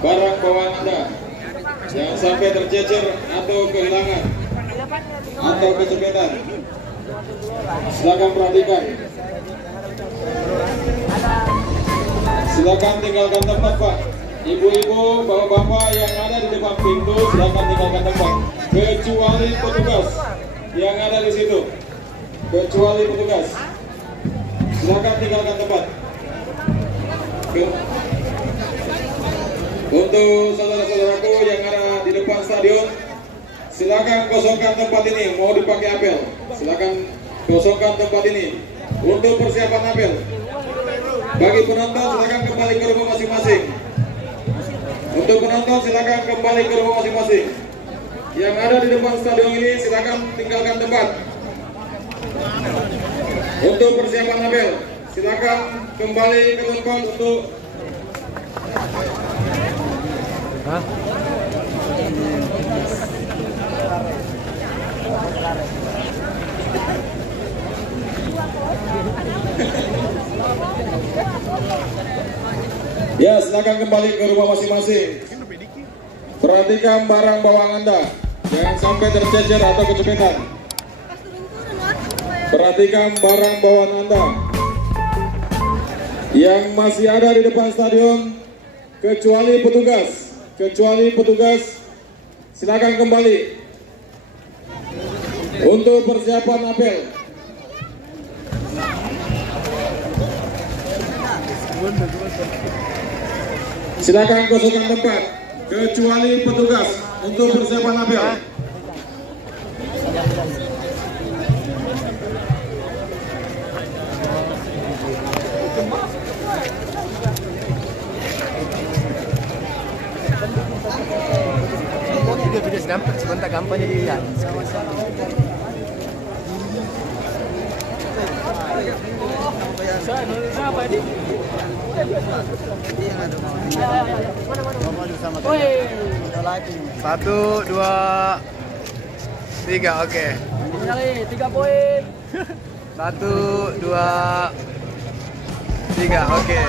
barang bawaan Anda. Jangan sampai tercecer atau kehilangan atau kecopetan. Silakan perhatikan. Silakan tinggalkan tempat, Pak. Ibu-ibu, bapak-bapak yang ada di depan pintu, silakan tinggalkan tempat. Kecuali petugas yang ada di situ. Kecuali petugas. Silakan tinggalkan tempat. Untuk saudara-saudaraku yang ada di depan stadion, silakan kosongkan tempat ini. Mau dipakai apel, silakan kosongkan tempat ini untuk persiapan apel. Bagi penonton silakan kembali ke rumah masing-masing. Untuk penonton silakan kembali ke rumah masing-masing. Yang ada di depan stadion ini silakan tinggalkan tempat. Untuk persiapan apel, silakan kembali ke tempat untuk Ya, silakan kembali ke rumah masing-masing. Perhatikan barang bawaan Anda, jangan sampai tercecer atau kecopetan. Perhatikan barang bawaan Anda yang masih ada di depan stadion, kecuali petugas, silakan kembali untuk persiapan apel. Silakan kosongkan tempat, kecuali petugas untuk persiapan apel. Video nampak sebentar kampanye dilihat. Satu, dua, tiga, oke. 3 poin. 1, 2, 3, oke.